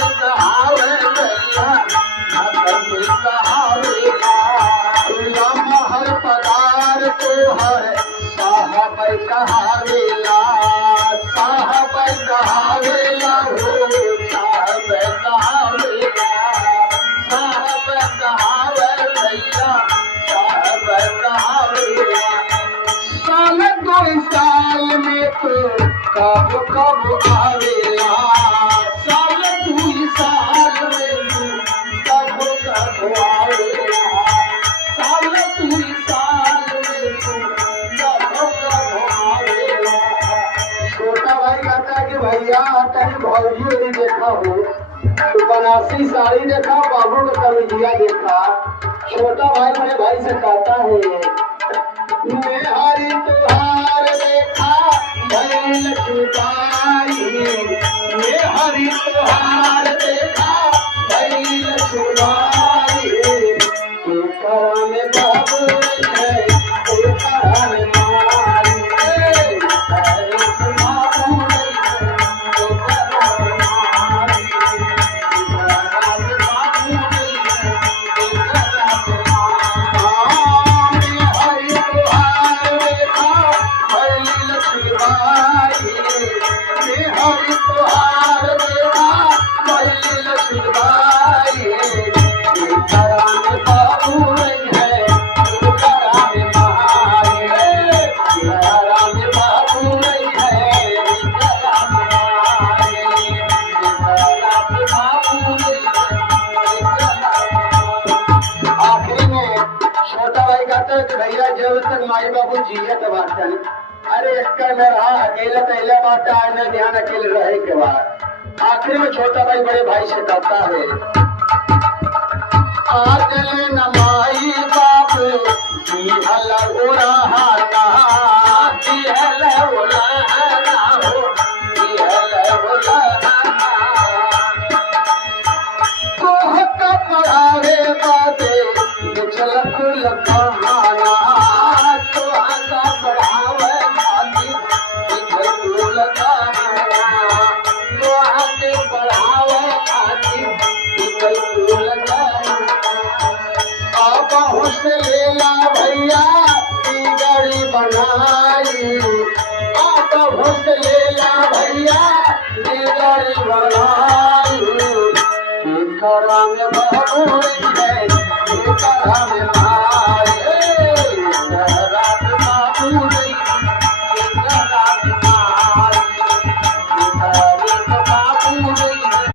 कहावे भैया हर पदार तो है साहब कहावेला साहब कहावेला हो साहब कहावेला साहब कहावे भैया साहब कहावेला साल दो साल में तो कब कब आवेला साल दो साल में तो कब कब आवेला साल दो साल में तो कब कब आवेला। छोटा भाई कहता है कि भैया कहीं भौजी नहीं देखा हो तो बनारसी साड़ी देखा बाबू का कमीजिया देखा। छोटा भाई मेरे भाई से कहता है मैं हरी तुहार देखा भैल छुपाई मैं हरी तुहार देखा भैल छुपाई तू करा में बाबू है तू करा में मारी बाबू तू करा में मारी करा में बाबू तू करा में मारी हरी तुहार देखा भैल छुपाई मैं हरी तुहार देखा भैल छुपाई तू करा में बाबू है तू करा में मारी करा में बाबू है तू करा में मारी करा में बाबू आखिरी में छोटा भाई कहता है कि भैया जब तक माई बाबू जिए तो बात चली अरे इसका में रहा अकेला पहले बात आने ध्यान अकेले रहे के बाद आखिर में छोटा भाई बड़े भाई से कहता है आज ले न माई बाप जी हल हो रहा ना जी हल हो रहा हो जी हल हो रहा कोह का पढ़ावे बाते चल कुल कहाना तो आका पढ़ावे बाते चल कुल कहाना तो आके पढ़ावे बाते चल कुल कहाना अब हुस लेला भैया गाड़ी बनाई अब हुस लेला भैया गाड़ी बनाई करा में बाबू है करा में